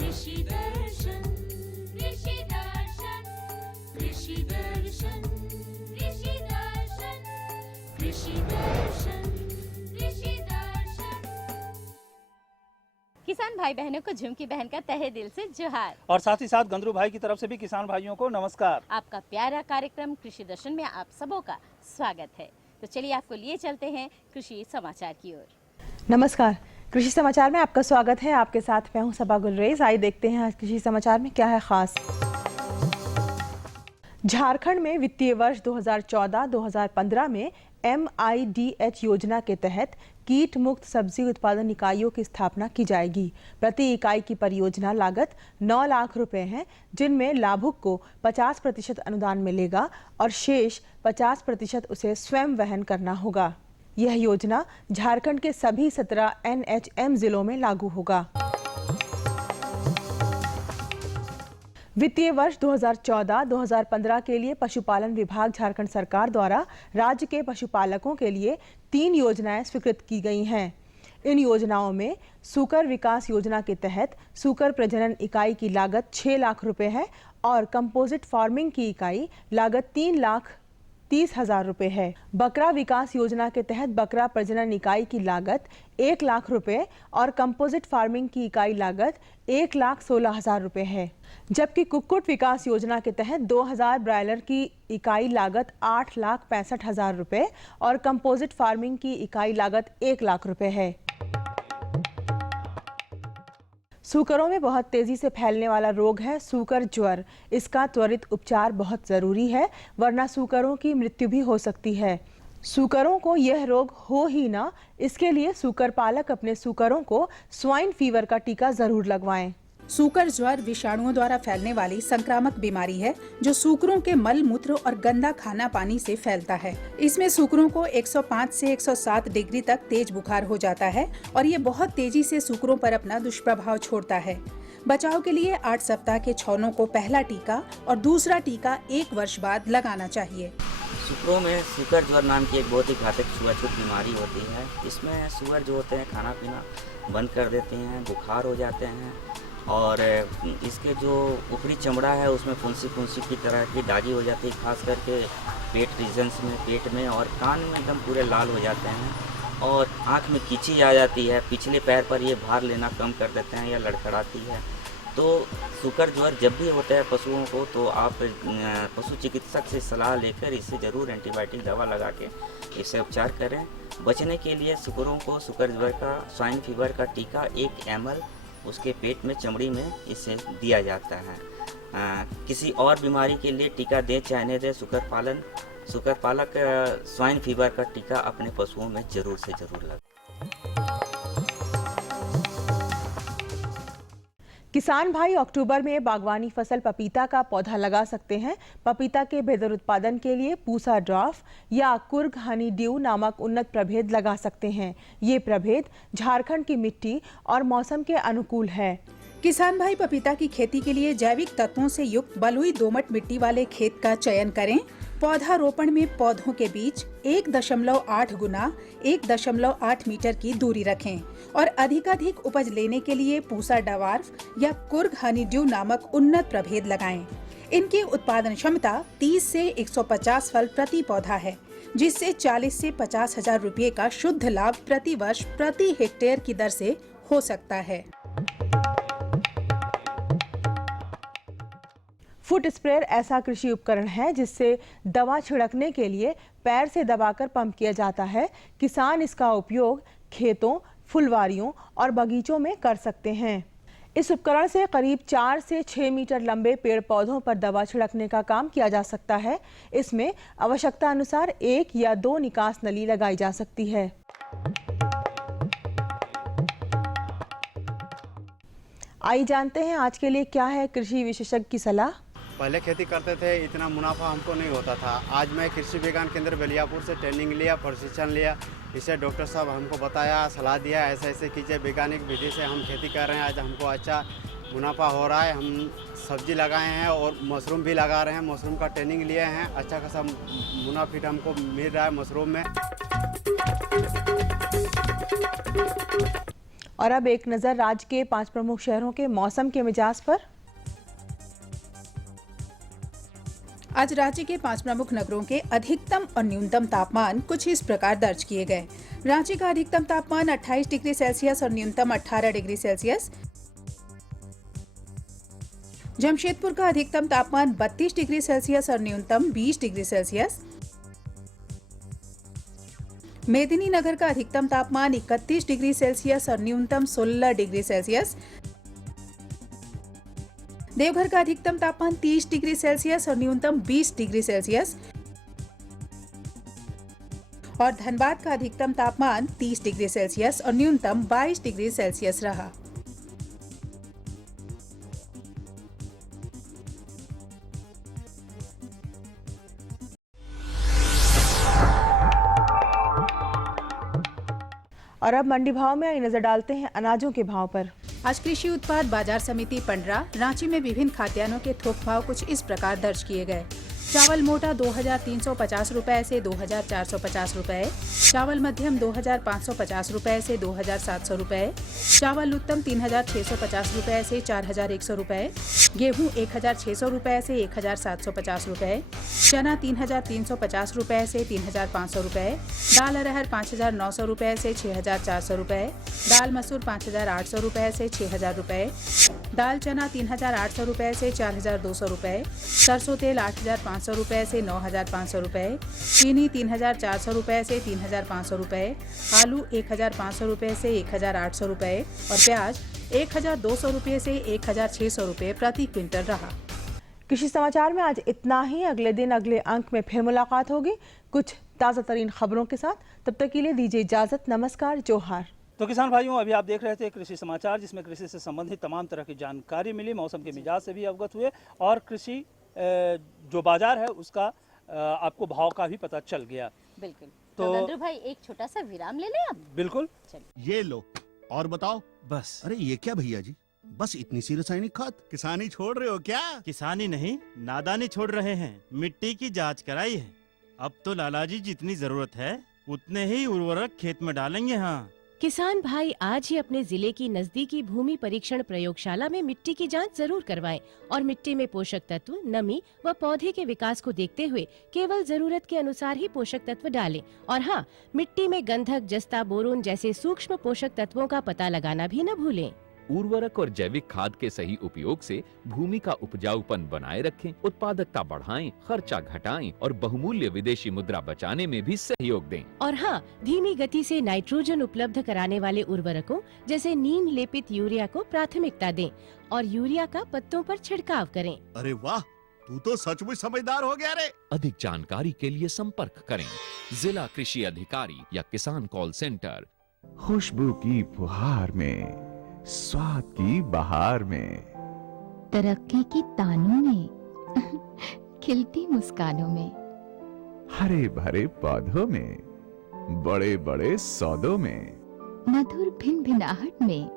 कृषि दर्शन कृषि दर्शन कृषि दर्शन कृषि दर्शन कृषि दर्शन कृषि दर्शन। किसान भाई बहनों को झुमकी बहन का तहे दिल से जोहार और साथ ही साथ गंदरू भाई की तरफ से भी किसान भाइयों को नमस्कार। आपका प्यारा कार्यक्रम कृषि दर्शन में आप सबों का स्वागत है। तो चलिए आपको लिए चलते हैं कृषि समाचार की ओर। नमस्कार, कृषि समाचार में आपका स्वागत है। आपके साथ मैं हूं सबा गुलरेज। आइए देखते हैं आज कृषि समाचार में क्या है खास। झारखंड में वित्तीय वर्ष 2014-2015 में MIDH योजना के तहत कीट मुक्त सब्जी उत्पादन इकाइयों की स्थापना की जाएगी। प्रति इकाई की परियोजना लागत 9 लाख रुपए है, जिनमें लाभुक को 50% अनुदान मिलेगा और शेष 50% उसे स्वयं वहन करना होगा। यह योजना झारखंड के सभी 17 NHM जिलों में लागू होगा। वित्तीय वर्ष 2014-2015 के लिए पशुपालन विभाग झारखंड सरकार द्वारा राज्य के पशुपालकों के लिए 3 योजनाएं स्वीकृत की गई हैं। इन योजनाओं में सूकर विकास योजना के तहत सूकर प्रजनन इकाई की लागत 6 लाख रुपए है और कंपोजिट फार्मिंग की इकाई लागत 3,30,000 रुपए है। बकरा विकास योजना के तहत बकरा प्रजनन इकाई की लागत 1 लाख रुपए और कंपोजिट फार्मिंग की इकाई लागत 1,16,000 रुपए है। जबकि कुक्कुट विकास योजना के तहत 2000 ब्रायलर की इकाई लागत 8,65,000 रुपए और कंपोजिट फार्मिंग की इकाई लागत 1 लाख रुपए है। सूकरों में बहुत तेजी से फैलने वाला रोग है सूकर ज्वर। इसका त्वरित उपचार बहुत जरूरी है, वरना सूकरों की मृत्यु भी हो सकती है। सूकरों को यह रोग हो ही ना, इसके लिए सूकर पालक अपने सूकरों को स्वाइन फीवर का टीका जरूर लगवाएं। सूकर ज्वर विषाणुओं द्वारा फैलने वाली संक्रामक बीमारी है जो सूकरों के मल मूत्र और गंदा खाना पानी से फैलता है। इसमें सूकरों को 105 से 107 डिग्री तक तेज बुखार हो जाता है और ये बहुत तेजी से सूकरों पर अपना दुष्प्रभाव छोड़ता है। बचाव के लिए 8 सप्ताह के छौनों को पहला टीका और दूसरा टीका 1 वर्ष बाद लगाना चाहिए। सूकरों में सूकर ज्वर नाम की एक बहुत ही घातक छुआछूत बीमारी होती है। इसमें सूअर जो होते हैं खाना पीना बंद कर देते हैं, बुखार हो जाते हैं और इसके जो ऊपरी चमड़ा है उसमें फुंसी की तरह की दागी हो जाती है, खास करके पेट रीजन्स में, पेट में और कान में एकदम पूरे लाल हो जाते हैं और आँख में कीची आ जाती है। पिछले पैर पर ये भार लेना कम कर देते हैं या लड़खड़ाती है। तो सूकर ज्वर जब भी होता है पशुओं को तो आप पशु चिकित्सक से सलाह लेकर इसे ज़रूर एंटीबायोटिक दवा लगा के इसे उपचार करें। बचने के लिए सूकरों को सूकर ज्वर का स्वाइन फीवर का टीका 1 ml उसके पेट में चमड़ी में इसे दिया जाता है। किसी और बीमारी के लिए टीका दे चाहे न दे, सूकर पालक स्वाइन फीवर का टीका अपने पशुओं में ज़रूर से ज़रूर लगाए। किसान भाई अक्टूबर में बागवानी फसल पपीता का पौधा लगा सकते हैं। पपीता के बेहतर उत्पादन के लिए पूसा ड्राफ या कुर्ग हनी ड्यू नामक उन्नत प्रभेद लगा सकते हैं। ये प्रभेद झारखंड की मिट्टी और मौसम के अनुकूल है। किसान भाई पपीता की खेती के लिए जैविक तत्वों से युक्त बलुई दोमट मिट्टी वाले खेत का चयन करें। पौधारोपण में पौधों के बीच 1.8 गुना 1.8 मीटर की दूरी रखें और अधिकाधिक उपज लेने के लिए पूसा डवार्फ या कुर्ग हनी ड्यू नामक उन्नत प्रभेद लगाएं। इनकी उत्पादन क्षमता 30 से 150 फल प्रति पौधा है, जिससे 40 से 50 हजार रुपये का शुद्ध लाभ प्रति वर्ष प्रति हेक्टेयर की दर से हो सकता है। फुट स्प्रेयर ऐसा कृषि उपकरण है जिससे दवा छिड़कने के लिए पैर से दबाकर पंप किया जाता है। किसान इसका उपयोग खेतों, फुलवारियों और बगीचों में कर सकते हैं। इस उपकरण से करीब 4 से 6 मीटर लंबे पेड़ पौधों पर दवा छिड़कने का काम किया जा सकता है। इसमें आवश्यकता अनुसार 1 या 2 निकास नली लगाई जा सकती है। आइए जानते हैं आज के लिए क्या है कृषि विशेषज्ञ की सलाह। पहले खेती करते थे, इतना मुनाफा हमको नहीं होता था। आज मैं कृषि विज्ञान केंद्र बलियापुर से ट्रेनिंग लिया, प्रशिक्षण लिया। इसे डॉक्टर साहब हमको बताया, सलाह दिया, ऐसे ऐसे कीजिए, वैज्ञानिक विधि से हम खेती कर रहे हैं। आज हमको अच्छा मुनाफा हो रहा है। हम सब्जी लगाए हैं और मशरूम भी लगा रहे हैं। मशरूम का ट्रेनिंग लिए हैं, अच्छा खासा मुनाफा हमको मिल रहा है मशरूम में। और अब एक नज़र राज्य के 5 प्रमुख शहरों के मौसम के मिजाज पर। आज राज्य के 5 प्रमुख नगरों के अधिकतम और न्यूनतम तापमान कुछ इस प्रकार दर्ज किए गए। रांची का अधिकतम तापमान 28 डिग्री सेल्सियस और न्यूनतम 18 डिग्री सेल्सियस। जमशेदपुर का अधिकतम तापमान 32 डिग्री सेल्सियस और न्यूनतम 20 डिग्री सेल्सियस। मेदिनीनगर का अधिकतम तापमान 31 डिग्री सेल्सियस और न्यूनतम 16 डिग्री सेल्सियस। देवघर का अधिकतम तापमान 30 डिग्री सेल्सियस और न्यूनतम 20 डिग्री सेल्सियस और धनबाद का अधिकतम तापमान 30 डिग्री सेल्सियस और न्यूनतम 22 डिग्री सेल्सियस रहा। और अब मंडी भाव में आई नजर डालते हैं अनाजों के भाव पर। आज कृषि उत्पाद बाजार समिति पंडरा रांची में विभिन्न खाद्यान्नों के थोक भाव कुछ इस प्रकार दर्ज किए गए। चावल मोटा 2350 रुपए से 2450 रुपए, चावल मध्यम 2550 रुपए से 2700 रुपए, चावल उत्तम 3650 रुपए से 4100 रुपए, गेहूं 1600 रुपए से 1750 रुपए, चना 3350 रुपए से 3500 रुपए, दाल अरहर 5900 रुपए से 6400 रुपए, दाल मसूर 5800 रुपए से 6000 रुपए, दाल चना 3800 रुपए से 4200 रुपए, सरसों तेल 8500 रुपए से 9500 रुपए, चीनी 3400 रुपए से 3500 रुपए, आलू 1500 रुपए से 1800 रुपए और प्याज 1200 रुपए से 1600 रुपए प्रति क्विंटल रहा। कृषि समाचार में आज इतना ही। अगले दिन अगले अंक में फिर मुलाकात होगी कुछ ताज़ा तरीन खबरों के साथ। तब तक के लिए दीजिए इजाजत। नमस्कार, जोहार। तो किसान भाइयों, अभी आप देख रहे थे कृषि समाचार, जिसमें कृषि से संबंधित तमाम तरह की जानकारी मिली, मौसम के मिजाज से भी अवगत हुए और कृषि जो बाजार है उसका आपको भाव का भी पता चल गया। बिल्कुल। तो गंद्रू भाई एक छोटा सा विराम ले लें अब। बिल्कुल। ये लो और बताओ। बस। अरे ये क्या भैया जी, बस इतनी सी रासायनिक खाद? किसानी छोड़ रहे हो क्या? किसानी नहीं, नादानी छोड़ रहे हैं। मिट्टी की जांच कराई है। अब तो लालाजी जितनी जरूरत है उतने ही उर्वरक खेत में डालेंगे। हाँ, किसान भाई आज ही अपने जिले की नजदीकी भूमि परीक्षण प्रयोगशाला में मिट्टी की जांच जरूर करवाएं और मिट्टी में पोषक तत्व, नमी व पौधे के विकास को देखते हुए केवल जरूरत के अनुसार ही पोषक तत्व डालें। और हाँ, मिट्टी में गंधक, जस्ता, बोरोन जैसे सूक्ष्म पोषक तत्वों का पता लगाना भी न भूलें। उर्वरक और जैविक खाद के सही उपयोग से भूमि का उपजाऊपन बनाए रखें, उत्पादकता बढ़ाएं, खर्चा घटाएं और बहुमूल्य विदेशी मुद्रा बचाने में भी सहयोग दें। और हाँ, धीमी गति से नाइट्रोजन उपलब्ध कराने वाले उर्वरकों जैसे नीम लेपित यूरिया को प्राथमिकता दें और यूरिया का पत्तों पर छिड़काव करें। अरे वाह, तू तो सचमुच समझदार हो गया रे। अधिक जानकारी के लिए संपर्क करें जिला कृषि अधिकारी या किसान कॉल सेंटर। खुशबू की फुहार में, स्वाद की बहार में, तरक्की की तानों में, खिलती मुस्कानों में, हरे भरे पौधों में, बड़े बड़े सौदों में, मधुर भिनभिनाहट में,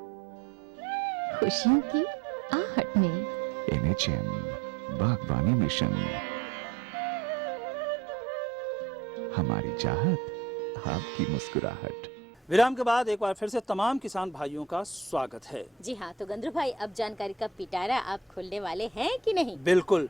खुशियों की आहट में। NHM बागवानी मिशन, हमारी चाहत, आपकी मुस्कुराहट। विराम के बाद एक बार फिर से तमाम किसान भाइयों का स्वागत है। जी हाँ, तो गंद्रू भाई अब जानकारी का पिटारा आप खोलने वाले हैं कि नहीं? बिल्कुल।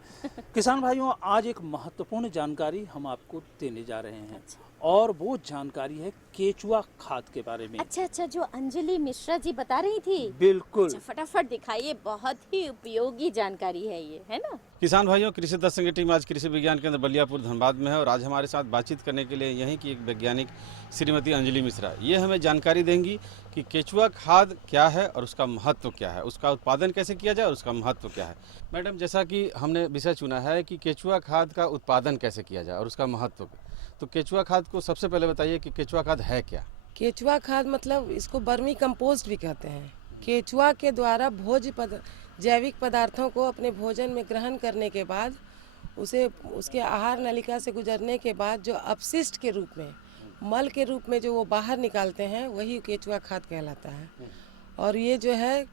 किसान भाइयों, आज एक महत्वपूर्ण जानकारी हम आपको देने जा रहे हैं। और वो जानकारी है केचुआ खाद के बारे में। अच्छा, जो अंजलि मिश्रा जी बता रही थी। बिल्कुल। अच्छा, फटाफट दिखाइए, बहुत ही उपयोगी जानकारी है ये, है ना? किसान भाइयों, कृषि दर्शन की टीम आज कृषि विज्ञान केंद्र बलियापुर धनबाद में है और आज हमारे साथ बातचीत करने के लिए यहीं की एक वैज्ञानिक श्रीमती अंजलि मिश्रा, ये हमें जानकारी देंगी कि केचुआ खाद क्या है और उसका महत्व क्या है, उसका उत्पादन कैसे किया जाए और उसका महत्व क्या है। मैडम, जैसा कि हमने विषय चुना है कि केचुआ खाद का उत्पादन कैसे किया जाए और उसका महत्व, तो केचुआ खाद को सबसे पहले बताइए कि केचुआ खाद है क्या? केचुआ खाद मतलब इसको बर्मी कंपोस्ट भी कहते हैं। केचुआ के द्वारा जैविक पदार्थों को अपने भोजन में ग्रहण करने के बाद उसे उसके आहार नलिका से गुजरने के बाद जो अपशिष्ट के रूप में, मल के रूप में जो वो बाहर निकालते हैं, वही केचुआ खाद कहलाता है। और ये जो है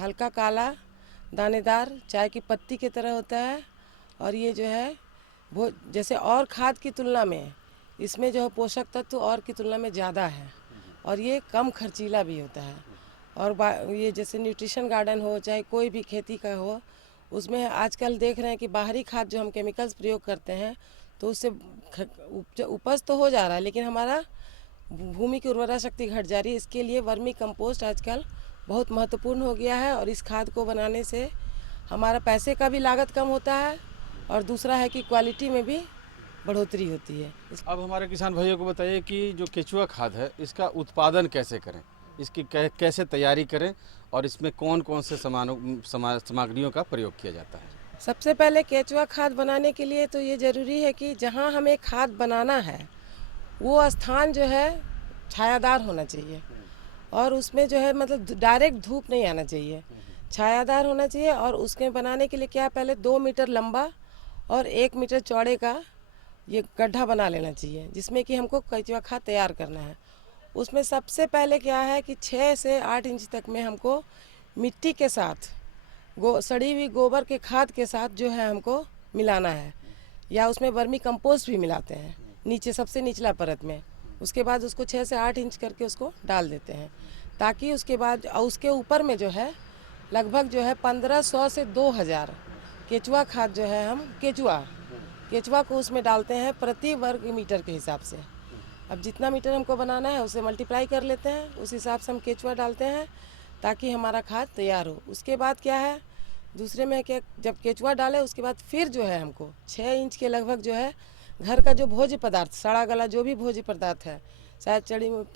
हल्का काला दानेदार चाय की पत्ती की तरह होता है और ये जो है जैसे और खाद की तुलना में इसमें जो है पोषक तत्व और की तुलना में ज़्यादा है और ये कम खर्चीला भी होता है और ये जैसे न्यूट्रिशन गार्डन हो चाहे कोई भी खेती का हो, उसमें आजकल देख रहे हैं कि बाहरी खाद जो हम केमिकल्स प्रयोग करते हैं तो उससे उपज तो हो जा रहा है लेकिन हमारा भूमि की उर्वरा शक्ति घट जा रही है। इसके लिए वर्मी कंपोस्ट आजकल बहुत महत्वपूर्ण हो गया है और इस खाद को बनाने से हमारा पैसे का भी लागत कम होता है और दूसरा है कि क्वालिटी में भी बढ़ोतरी होती है। अब हमारे किसान भाइयों को बताइए कि जो केचुआ खाद है इसका उत्पादन कैसे करें, इसकी कैसे तैयारी करें और इसमें कौन कौन से सामग्रियों का प्रयोग किया जाता है। सबसे पहले केचुआ खाद बनाने के लिए तो ये ज़रूरी है कि जहाँ हमें खाद बनाना है वो स्थान जो है छायादार होना चाहिए और उसमें जो है मतलब डायरेक्ट धूप नहीं आना चाहिए, छायादार होना चाहिए। और उसके बनाने के लिए क्या, पहले 2 मीटर लंबा और 1 मीटर चौड़े का ये गड्ढा बना लेना चाहिए जिसमें कि हमको केचुआ खाद तैयार करना है। उसमें सबसे पहले क्या है कि 6 से 8 इंच तक में हमको मिट्टी के साथ सड़ी हुई गोबर के खाद के साथ जो है हमको मिलाना है, या उसमें वर्मी कंपोस्ट भी मिलाते हैं नीचे सबसे निचला परत में। उसके बाद उसको 6 से 8 इंच करके उसको डाल देते हैं ताकि उसके बाद उसके ऊपर में जो है लगभग जो है 1500 से 2000 केचुआ खाद जो है हम केचुआ को उसमें डालते हैं प्रति वर्ग मीटर के हिसाब से। अब जितना मीटर हमको बनाना है उसे मल्टीप्लाई कर लेते हैं, उस हिसाब से हम केचुआ डालते हैं ताकि हमारा खाद तैयार हो। उसके बाद क्या है, दूसरे में क्या, जब केचुआ डाले उसके बाद फिर जो है हमको 6 इंच के लगभग जो है घर का जो भोज्य पदार्थ, सड़ा गला जो भी भोज्य पदार्थ है, चाहे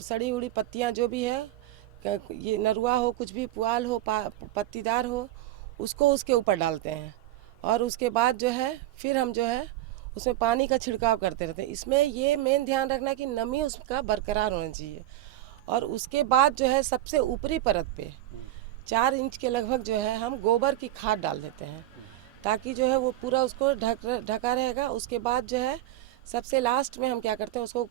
सड़ी उड़ी पत्तियाँ जो भी है, ये नरुआ हो, कुछ भी पुआल हो, पत्तीदार हो, उसको उसके ऊपर डालते हैं। और उसके बाद जो है फिर हम जो है उसमें पानी का छिड़काव करते रहते हैं। इसमें ये मेन ध्यान रखना कि नमी उसका बरकरार होना चाहिए। और उसके बाद जो है सबसे ऊपरी परत पे 4 इंच के लगभग जो है हम गोबर की खाद डाल देते हैं ताकि जो है वो पूरा उसको ढका रहेगा। उसके बाद जो है सबसे लास्ट में हम क्या करते हैं, उसको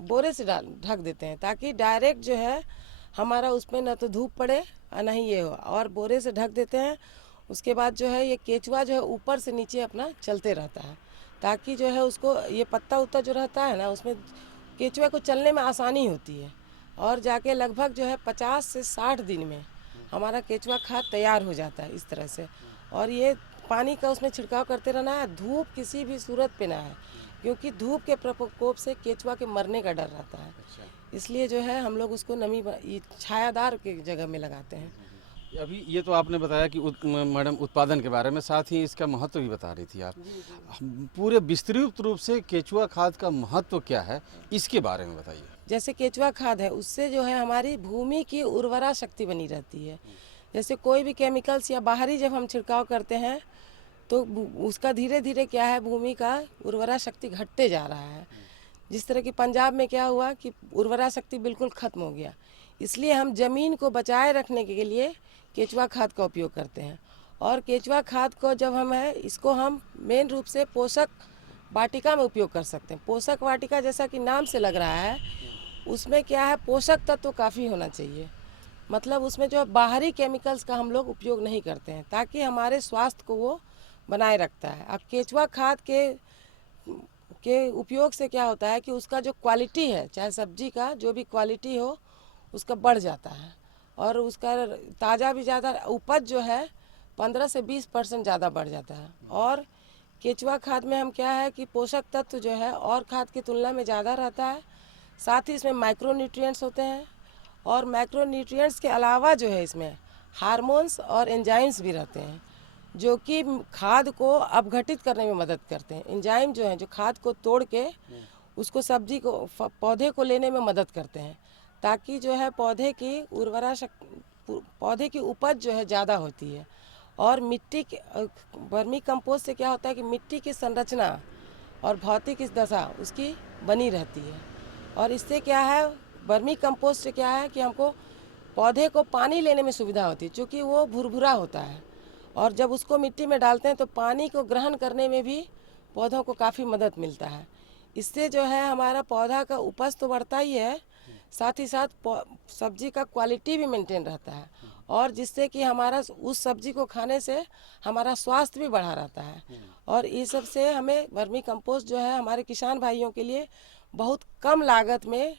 बोरे से ढक देते हैं ताकि डायरेक्ट जो है हमारा उसमें न तो धूप पड़े और न ही ये हो, और बोरे से ढक देते हैं। उसके बाद जो है ये केचुआ जो है ऊपर से नीचे अपना चलते रहता है ताकि जो है उसको ये पत्ता उत्ता जो रहता है ना उसमें केचुआ को चलने में आसानी होती है। और जाके लगभग जो है 50 से 60 दिन में हमारा केचुआ खाद तैयार हो जाता है इस तरह से। और ये पानी का उसमें छिड़काव करते रहना है, धूप किसी भी सूरत पे ना है क्योंकि धूप के प्रकोप से केचुआ के मरने का डर रहता है। इसलिए जो है हम लोग उसको नमी छायादार के जगह में लगाते हैं। अभी ये तो आपने बताया कि मैडम उत्पादन के बारे में, साथ ही इसका महत्व भी बता रही थी आप। पूरे विस्तृत रूप से केचुआ खाद का महत्व क्या है इसके बारे में बताइए। जैसे केचुआ खाद है उससे जो है हमारी भूमि की उर्वरा शक्ति बनी रहती है। जैसे कोई भी केमिकल्स या बाहरी जब हम छिड़काव करते हैं तो उसका धीरे धीरे क्या है भूमि का उर्वरा शक्ति घटते जा रहा है। जिस तरह कि पंजाब में क्या हुआ कि उर्वरा शक्ति बिल्कुल खत्म हो गया, इसलिए हम जमीन को बचाए रखने के लिए केचुआ खाद का उपयोग करते हैं। और केचुआ खाद को जब हम इसको हम मेन रूप से पोषक वाटिका में उपयोग कर सकते हैं। पोषक वाटिका जैसा कि नाम से लग रहा है उसमें क्या है पोषक तत्व काफ़ी होना चाहिए, मतलब उसमें जो बाहरी केमिकल्स का हम लोग उपयोग नहीं करते हैं ताकि हमारे स्वास्थ्य को वो बनाए रखता है। अब केचुआ खाद के उपयोग से क्या होता है कि उसका जो क्वालिटी है, चाहे सब्जी का जो भी क्वालिटी हो उसका बढ़ जाता है और उसका ताज़ा भी ज़्यादा, उपज जो है 15 से 20% ज़्यादा बढ़ जाता है। और केचुआ खाद में हम क्या है कि पोषक तत्व जो है और खाद की तुलना में ज़्यादा रहता है, साथ ही इसमें माइक्रो न्यूट्रिएंट्स होते हैं और माइक्रो न्यूट्रिएंट्स के अलावा जो है इसमें हार्मोन्स और एंजाइम्स भी रहते हैं जो कि खाद को अपघटित करने में मदद करते हैं। एंजाइम जो है जो खाद को तोड़ के उसको सब्जी को पौधे को लेने में मदद करते हैं ताकि जो है पौधे की उपज जो है ज़्यादा होती है। और मिट्टी के वर्मी कंपोस्ट से क्या होता है कि मिट्टी की संरचना और भौतिक दशा उसकी बनी रहती है। और इससे क्या है वर्मी कंपोस्ट से क्या है कि हमको पौधे को पानी लेने में सुविधा होती है क्योंकि वो भुरभुरा होता है और जब उसको मिट्टी में डालते हैं तो पानी को ग्रहण करने में भी पौधों को काफ़ी मदद मिलता है। इससे जो है हमारा पौधा का उपज तो बढ़ता ही है, साथ ही साथ सब्जी का क्वालिटी भी मेंटेन रहता है और जिससे कि हमारा उस सब्जी को खाने से हमारा स्वास्थ्य भी बढ़ा रहता है। और इस सब से हमें वर्मी कंपोस्ट जो है हमारे किसान भाइयों के लिए बहुत कम लागत में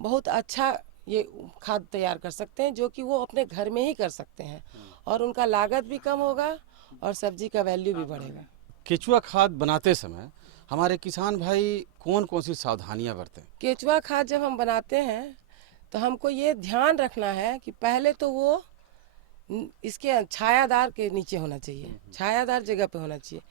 बहुत अच्छा ये खाद तैयार कर सकते हैं, जो कि वो अपने घर में ही कर सकते हैं और उनका लागत भी कम होगा और सब्जी का वैल्यू भी बढ़ेगा। केचुआ खाद बनाते समय हमारे किसान भाई कौन कौन सी सावधानियां बरतें? केचुआ खाद जब हम बनाते हैं तो हमको ये ध्यान रखना है कि पहले तो वो इसके छायादार के नीचे होना चाहिए, छायादार जगह पे होना चाहिए।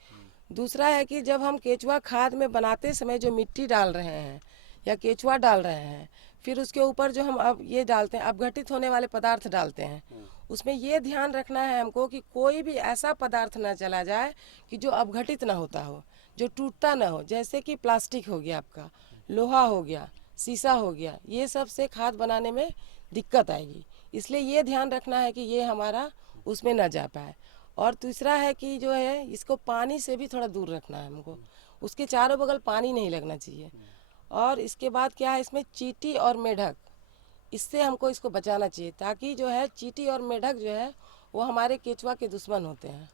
दूसरा है कि जब हम केचुआ खाद में बनाते समय जो मिट्टी डाल रहे हैं या केचुआ डाल रहे हैं, फिर उसके ऊपर जो हम अब ये डालते हैं, अपघटित होने वाले पदार्थ डालते हैं, उसमें ये ध्यान रखना है हमको कि कोई भी ऐसा पदार्थ ना चला जाए कि जो अपघटित ना होता हो, जो टूटता ना हो, जैसे कि प्लास्टिक हो गया, आपका लोहा हो गया, शीशा हो गया, ये सब से खाद बनाने में दिक्कत आएगी। इसलिए ये ध्यान रखना है कि ये हमारा उसमें ना जा पाए। और तीसरा है कि जो है इसको पानी से भी थोड़ा दूर रखना है हमको, उसके चारों बगल पानी नहीं लगना चाहिए। और इसके बाद क्या है, इसमें चींटी और मेढक, इससे हमको इसको बचाना चाहिए, ताकि जो है चींटी और मेढक जो है वो हमारे केचुआ के दुश्मन होते हैं,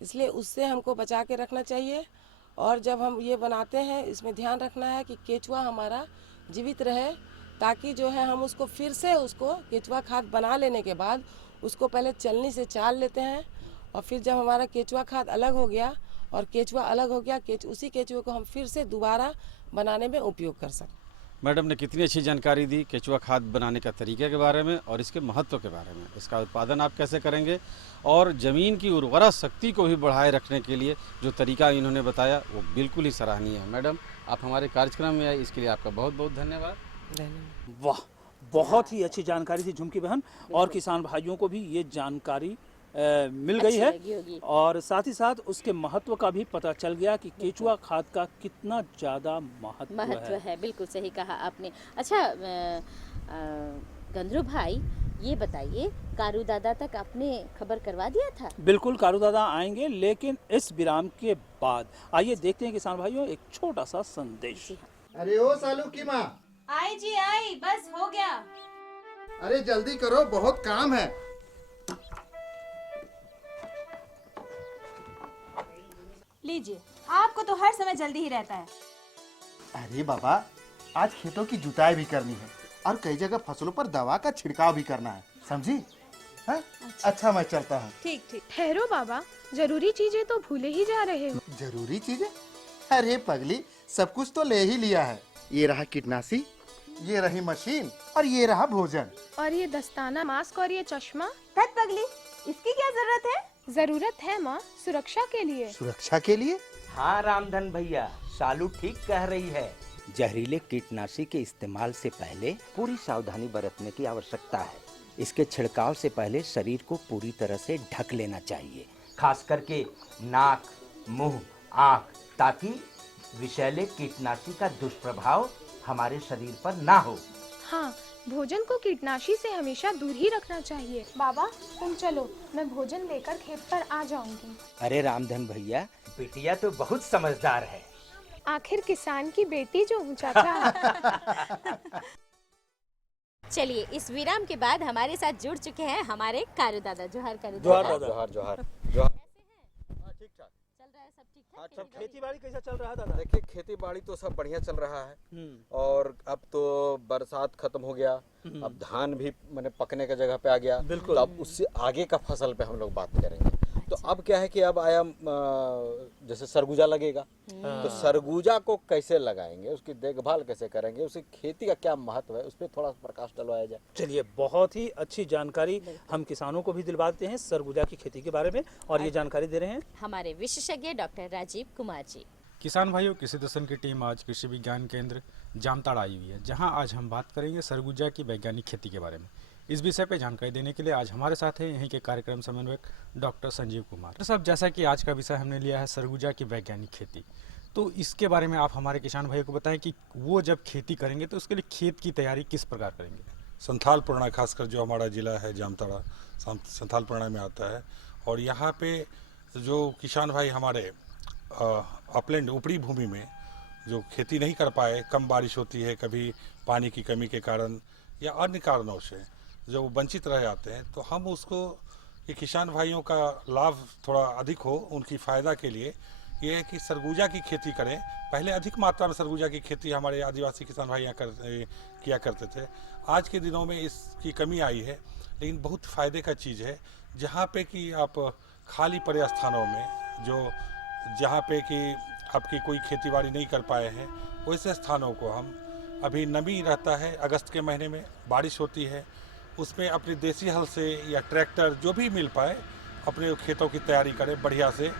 इसलिए उससे हमको बचा के रखना चाहिए। और जब हम ये बनाते हैं इसमें ध्यान रखना है कि केचुआ हमारा जीवित रहे, ताकि जो है हम उसको फिर से उसको केचुआ खाद बना लेने के बाद उसको पहले चलनी से चाल लेते हैं और फिर जब हमारा केचुआ खाद अलग हो गया और केचुआ अलग हो गया, उसी केचुए को हम फिर से दोबारा बनाने में उपयोग कर सकते। मैडम ने कितनी अच्छी जानकारी दी केचुआ खाद बनाने का तरीके के बारे में और इसके महत्व के बारे में, इसका उत्पादन आप कैसे करेंगे और ज़मीन की उर्वरा शक्ति को भी बढ़ाए रखने के लिए जो तरीका इन्होंने बताया वो बिल्कुल ही सराहनीय है। मैडम, आप हमारे कार्यक्रम में आए, इसके लिए आपका बहुत बहुत धन्यवाद। वाह, बहुत ही अच्छी जानकारी थी झुमकी बहन, और किसान भाइयों को भी ये जानकारी मिल गई है और साथ ही साथ उसके महत्व का भी पता चल गया कि केचुआ खाद का कितना ज़्यादा महत्व है। बिल्कुल सही कहा आपने। अच्छा गंधरू भाई, ये बताइए, कारू दादा तक आपने खबर करवा दिया था? बिल्कुल, कारू दादा आएंगे, लेकिन इस विराम के बाद आइए देखते हैं किसान भाइयों एक छोटा सा संदेश। अरे ओ सालू की माँ, आई जी आई, बस हो गया। अरे जल्दी करो, बहुत काम है। लीजिए, आपको तो हर समय जल्दी ही रहता है। अरे बाबा, आज खेतों की जुताई भी करनी है और कई जगह फसलों पर दवा का छिड़काव भी करना है, समझी? अच्छा मैं चलता हूँ। ठीक ठीक। ठहरो बाबा, जरूरी चीजें तो भूले ही जा रहे हो। जरूरी चीजें? अरे पगली, सब कुछ तो ले ही लिया है। ये रहा कीटनाशी, ये रही मशीन और ये रहा भोजन। और ये दस्ताना, मास्क और ये चश्मा। धत पगली, इसकी क्या जरूरत है? जरूरत है माँ, सुरक्षा के लिए। सुरक्षा के लिए? हाँ रामधन भैया, सालू ठीक कह रही है। जहरीले कीटनाशी के इस्तेमाल से पहले पूरी सावधानी बरतने की आवश्यकता है। इसके छिड़काव से पहले शरीर को पूरी तरह से ढक लेना चाहिए, खास करके नाक, मुंह, आँख, ताकि विषैले कीटनाशी का दुष्प्रभाव हमारे शरीर पर ना हो। हाँ, भोजन को कीटनाशी से हमेशा दूर ही रखना चाहिए। बाबा तुम चलो, मैं भोजन लेकर खेत पर आ जाऊंगी। अरे रामधन भैया, बिटिया तो बहुत समझदार है। आखिर किसान की बेटी जो हूँ चाचा। चलिए, इस विराम के बाद हमारे साथ जुड़ चुके हैं हमारे कारू दादा। जोहार कारू जोहार दादा। दादा। जोहार जोहार जोहार। ठीक ठाक चल रहा है, सब ठीक ठाक? हाँ, सब खेती बाड़ी कैसा चल रहा है दादा? देखिए, खेती बाड़ी तो सब बढ़िया चल रहा है और अब तो बरसात खत्म हो गया, अब धान भी मैंने पकने का जगह पे आ गया। बिल्कुल। तो अब उससे आगे का फसल पे हम लोग बात करेंगे। तो अब क्या है कि अब आया जैसे सरगुजा लगेगा, तो सरगुजा को कैसे लगाएंगे, उसकी देखभाल कैसे करेंगे, उसकी खेती का क्या महत्व है, उस पर थोड़ा प्रकाश डलवाया जाए। चलिए, बहुत ही अच्छी जानकारी हम किसानों को भी दिलवाते हैं सरगुजा की खेती के बारे में, और ये जानकारी दे रहे हैं हमारे विशेषज्ञ डॉक्टर राजीव कुमार जी। किसान भाइयों, कृषि दर्शन की टीम आज कृषि विज्ञान केंद्र जामताड़ा आई हुई है, जहां आज हम बात करेंगे सरगुजा की वैज्ञानिक खेती के बारे में। इस विषय पर जानकारी देने के लिए आज हमारे साथ हैं यहीं के कार्यक्रम समन्वयक डॉक्टर संजीव कुमार। डॉक्टर साहब, जैसा कि आज का विषय हमने लिया है सरगुजा की वैज्ञानिक खेती, तो इसके बारे में आप हमारे किसान भाइयों को बताएं कि वो जब खेती करेंगे तो उसके लिए खेत की तैयारी किस प्रकार करेंगे। संथाल पुराना, खासकर जो हमारा ज़िला है जामताड़ा, संथाल पुराना में आता है, और यहाँ पे जो किसान भाई हमारे अपलैंड, ऊपरी भूमि में जो खेती नहीं कर पाए, कम बारिश होती है, कभी पानी की कमी के कारण या अन्य कारणों से जो वंचित रह जाते हैं, तो हम उसको, ये किसान भाइयों का लाभ थोड़ा अधिक हो, उनकी फ़ायदा के लिए ये है कि सरगुजा की खेती करें। पहले अधिक मात्रा में सरगुजा की खेती हमारे आदिवासी किसान भाई यहाँ किया करते थे। आज के दिनों में इसकी कमी आई है, लेकिन बहुत फ़ायदे का चीज़ है। जहाँ पे कि आप खाली पड़े स्थानों में जहाँ पे कि आपकी कोई खेतीबाड़ी नहीं कर पाए हैं, वैसे स्थानों को हम अभी नमी रहता है, अगस्त के महीने में बारिश होती है, उसमें अपने देसी हल से या ट्रैक्टर जो भी मिल पाए अपने खेतों की तैयारी करें बढ़िया से।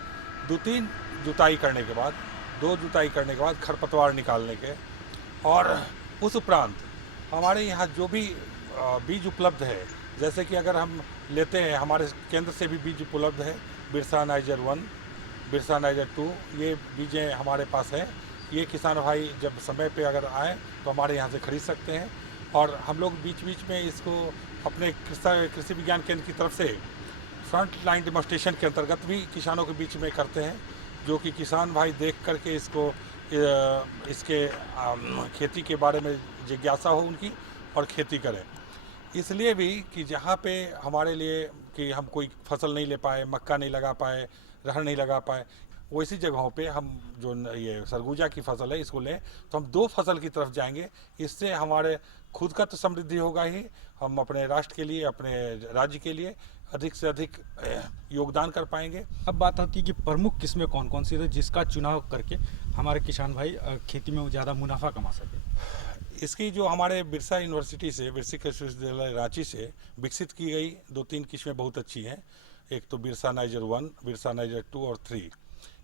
2-3 जुताई करने के बाद 2 जुताई करने के बाद खरपतवार निकालने के, और उस उपरांत हमारे यहाँ जो भी बीज उपलब्ध है, जैसे कि अगर हम लेते हैं हमारे केंद्र से भी बीज उपलब्ध है, बिरसा नाइजर 1, बिरसा नाइजर 2, ये बीजें हमारे पास हैं। ये किसान भाई जब समय पे अगर आए तो हमारे यहाँ से खरीद सकते हैं। और हम लोग बीच बीच में इसको अपने कृषि विज्ञान केंद्र की तरफ से फ्रंट लाइन डेमोन्स्ट्रेशन के अंतर्गत भी किसानों के बीच में करते हैं, जो कि किसान भाई देख करके इसके खेती के बारे में जिज्ञासा हो उनकी और खेती करें। इसलिए भी कि जहाँ पे हमारे लिए कि हम कोई फसल नहीं ले पाए, मक्का नहीं लगा पाए, रहर नहीं लगा पाए, वैसी जगहों पे हम जो ये सरगुजा की फसल है इसको लें तो हम 2 फसल की तरफ जाएंगे। इससे हमारे खुद का तो समृद्धि होगा ही, हम अपने राष्ट्र के लिए, अपने राज्य के लिए अधिक से अधिक योगदान कर पाएंगे। अब बात आती है कि प्रमुख किस्में कौन कौन सी है जिसका चुनाव करके हमारे किसान भाई खेती में ज़्यादा मुनाफा कमा सके। इसकी जो हमारे बिरसा यूनिवर्सिटी से, बिरसा कृषि विश्वविद्यालय रांची से विकसित की गई 2-3 किस्में बहुत अच्छी हैं। एक तो बिरसा नाइजर 1, बिरसा नाइजर 2 और 3,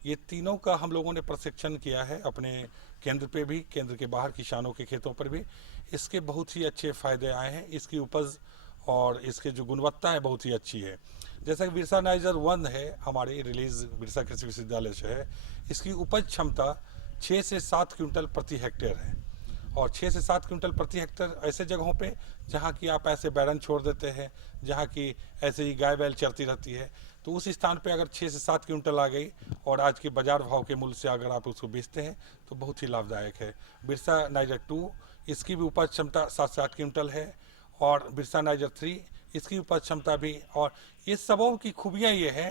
ये तीनों का हम लोगों ने प्रशिक्षण किया है अपने केंद्र पे भी, केंद्र के बाहर किसानों के खेतों पर भी। इसके बहुत ही अच्छे फ़ायदे आए हैं। इसकी उपज और इसके जो गुणवत्ता है बहुत ही अच्छी है। जैसा कि बिरसा नाइजर 1 है, हमारी रिलीज बिरसा कृषि विश्वविद्यालय से है, इसकी उपज क्षमता 6 से 7 क्विंटल प्रति हेक्टेयर है। और 6 से 7 क्विंटल प्रति हेक्टेयर ऐसे जगहों पे जहाँ की आप ऐसे बैरन छोड़ देते हैं, जहाँ की ऐसे ही गाय बैल चरती रहती है, तो उस स्थान पे अगर 6 से 7 क्विंटल आ गई और आज के बाजार भाव के मूल्य से अगर आप उसको बेचते हैं तो बहुत ही लाभदायक है। बिरसा नाइजर 2, इसकी भी उपज क्षमता 7 से 8 क्विंटल है। और बिरसा नाइजर 3, इसकी उपज क्षमता भी। और ये सबों की खूबियाँ ये है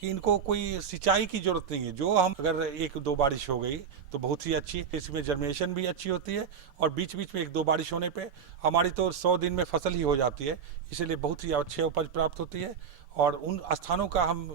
कि इनको कोई सिंचाई की जरूरत नहीं है। जो हम अगर 1-2 बारिश हो गई तो बहुत ही अच्छी, इसमें जर्मिनेशन भी अच्छी होती है और बीच बीच में 1-2 बारिश होने पे हमारी तो 100 दिन में फसल ही हो जाती है, इसलिए बहुत ही अच्छी उपज प्राप्त होती है। और उन स्थानों का हम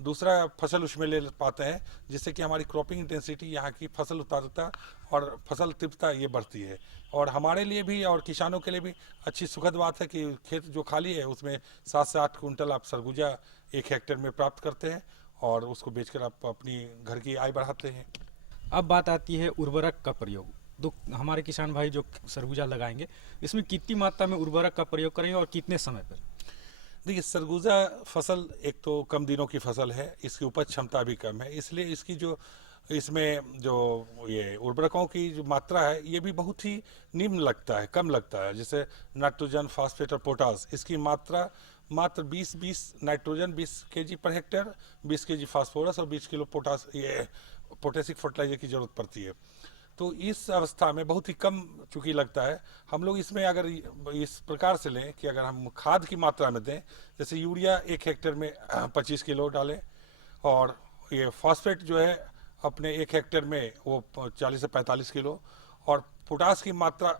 दूसरा फसल उसमें ले पाते हैं, जिससे कि हमारी क्रॉपिंग इंटेंसिटी, यहाँ की फसल उत्पादकता और फसल तीव्रता ये बढ़ती है। और हमारे लिए भी और किसानों के लिए भी अच्छी सुखद बात है कि खेत जो खाली है उसमें 7 से 8 क्विंटल आप सरगुजा 1 हेक्टेयर में प्राप्त करते हैं और उसको बेचकर आप अपनी घर की आय बढ़ाते हैं। अब बात आती है उर्वरक का प्रयोग। तो हमारे किसान भाई जो सरगुजा लगाएंगे, इसमें कितनी मात्रा में उर्वरक का प्रयोग करेंगे और कितने समय पर? देखिए, सरगुजा फसल एक तो कम दिनों की फसल है, इसकी उपज क्षमता भी कम है, इसलिए इसकी जो इसमें जो ये उर्वरकों की जो मात्रा है ये भी बहुत ही निम्न लगता है, कम लगता है। जैसे नाइट्रोजन, फास्फेट और पोटास, इसकी मात्रा मात्र 20 nitrogen 20 kg per hectare, 20 kg phosphorus और 20 किलो पोटास, ये पोटेशिक फर्टिलाइजर की जरूरत पड़ती है। तो इस अवस्था में बहुत ही कम चूँकि लगता है, हम लोग इसमें अगर इस प्रकार से लें कि अगर हम खाद की मात्रा में दें, जैसे यूरिया 1 हेक्टेयर में 25 किलो डालें और ये फास्फेट जो है अपने 1 हेक्टेयर में वो 40 से 45 किलो, और पोटास की मात्रा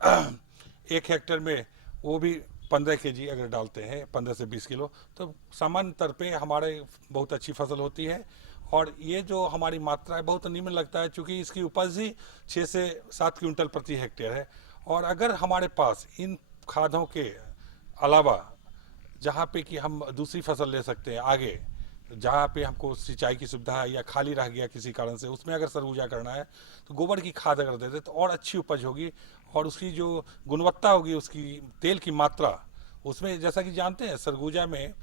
1 हेक्टेयर में वो भी 15 kg अगर डालते हैं, 15 से 20 किलो, तो सामान्य तौर पे हमारे बहुत अच्छी फसल होती है। और ये जो हमारी मात्रा है बहुत निम्न लगता है, चूँकि इसकी उपज ही 6 से 7 क्विंटल प्रति हेक्टेयर है। और अगर हमारे पास इन खादों के अलावा जहाँ पे कि हम दूसरी फसल ले सकते हैं आगे, जहाँ पे हमको सिंचाई की सुविधा है या खाली रह गया किसी कारण से, उसमें अगर सरगुजा करना है तो गोबर की खाद अगर दे दे तो और अच्छी उपज होगी और उसकी जो गुणवत्ता होगी, उसकी तेल की मात्रा, उसमें जैसा कि जानते हैं सरगुजा में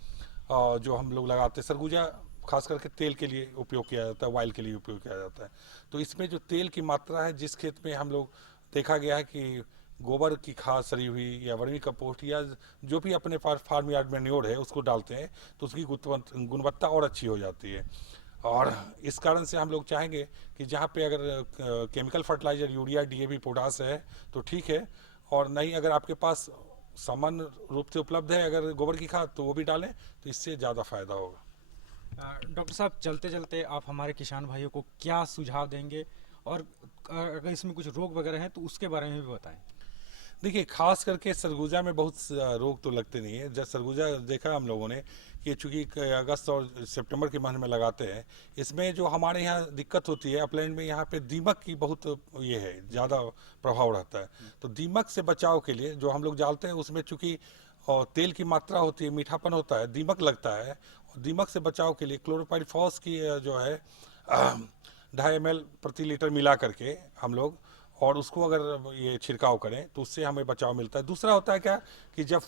जो हम लोग लगाते हैं, सरगुजा खास करके तेल के लिए उपयोग किया जाता है, ऑयल के लिए उपयोग किया जाता है। तो इसमें जो तेल की मात्रा है, जिस खेत में हम लोग देखा गया है कि गोबर की खाद सड़ी हुई या वर्मी कंपोस्ट या जो भी अपने पास फार्म यार्ड मैन्योर है उसको डालते हैं तो उसकी गुणवत्ता और अच्छी हो जाती है। और इस कारण से हम लोग चाहेंगे कि जहाँ पे अगर chemical fertiliser urea, DAP, potash है तो ठीक है, और नहीं अगर आपके पास सामान्य रूप से उपलब्ध है अगर गोबर की खाद तो वो भी डालें, तो इससे ज़्यादा फायदा होगा। डॉक्टर साहब, चलते चलते आप हमारे किसान भाइयों को क्या सुझाव देंगे, और अगर इसमें कुछ रोग वगैरह हैं तो उसके बारे में भी बताएं। देखिए, खास करके सरगुजा में बहुत रोग तो लगते नहीं है। जब सरगुजा देखा हम लोगों ने कि चूंकि अगस्त और सितंबर के महीने में लगाते हैं, इसमें जो हमारे यहाँ दिक्कत होती है अपलैंड में, यहाँ पे दीमक की बहुत ये है, ज़्यादा प्रभाव रहता है। तो दीमक से बचाव के लिए जो हम लोग डालते हैं उसमें चूंकि तेल की मात्रा होती है, मीठापन होता है, दीमक लगता है। और दीमक से बचाव के लिए क्लोरोपाइरीफॉस की जो है 2.5 ml प्रति लीटर मिला करके हम लोग, और उसको अगर ये छिड़काव करें तो उससे हमें बचाव मिलता है। दूसरा होता है क्या कि जब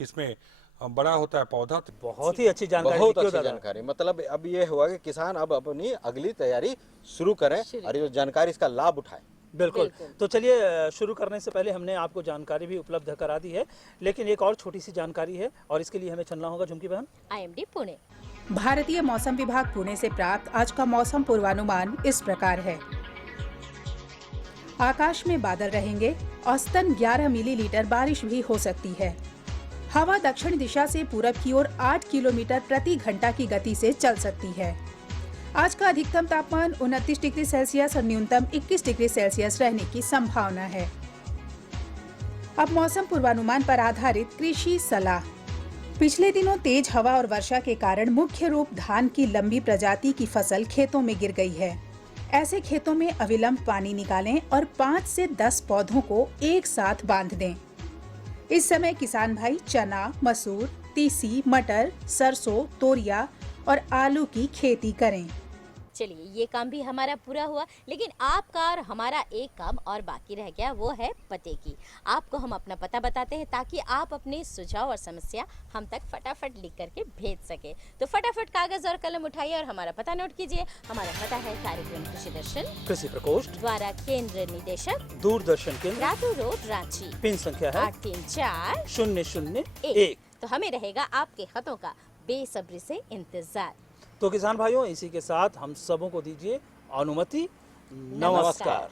इसमें बड़ा होता है पौधा, तो बहुत ही अच्छी जानकारी, बहुत अच्छी जानकारी। मतलब अब ये हुआ कि किसान अब अपनी अगली तैयारी शुरू करें और ये जानकारी इसका लाभ उठाएं। बिल्कुल। तो चलिए, शुरू करने से पहले हमने आपको जानकारी भी उपलब्ध करा दी है, लेकिन एक और छोटी सी जानकारी है और इसके लिए हमें चलना होगा झुमकी बहन IMD पुणे। भारतीय मौसम विभाग पुणे से प्राप्त आज का मौसम पूर्वानुमान इस प्रकार है। आकाश में बादल रहेंगे, औसतन 11 मिलीलीटर बारिश भी हो सकती है। हवा दक्षिण दिशा से पूरब की ओर 8 किलोमीटर प्रति घंटा की गति से चल सकती है। आज का अधिकतम तापमान 29 डिग्री सेल्सियस और न्यूनतम 21 डिग्री सेल्सियस रहने की संभावना है। अब मौसम पूर्वानुमान पर आधारित कृषि सलाह। पिछले दिनों तेज हवा और वर्षा के कारण मुख्य रूप धान की लंबी प्रजाति की फसल खेतों में गिर गई है। ऐसे खेतों में अविलंब पानी निकालें और 5 से 10 पौधों को एक साथ बांध दें। इस समय किसान भाई चना, मसूर, तीसी, मटर, सरसों, तोरिया और आलू की खेती करें। चलिए, ये काम भी हमारा पूरा हुआ, लेकिन आपका और हमारा एक काम और बाकी रह गया, वो है पते की। आपको हम अपना पता बताते हैं ताकि आप अपने सुझाव और समस्या हम तक फटाफट लिख करके भेज सके। तो फटाफट कागज और कलम उठाइए और हमारा पता नोट कीजिए। हमारा पता है कार्यक्रम कृषि दर्शन, कृषि प्रकोष्ठ, द्वारा केंद्र निदेशक, दूरदर्शन केंद्र, रातू रोड, रांची। पिन संख्या है 834-001। तो हमें रहेगा आपके खतों का बेसब्री से इंतजार। तो किसान भाइयों, इसी के साथ हम सबों को दीजिए अनुमति। नमस्कार।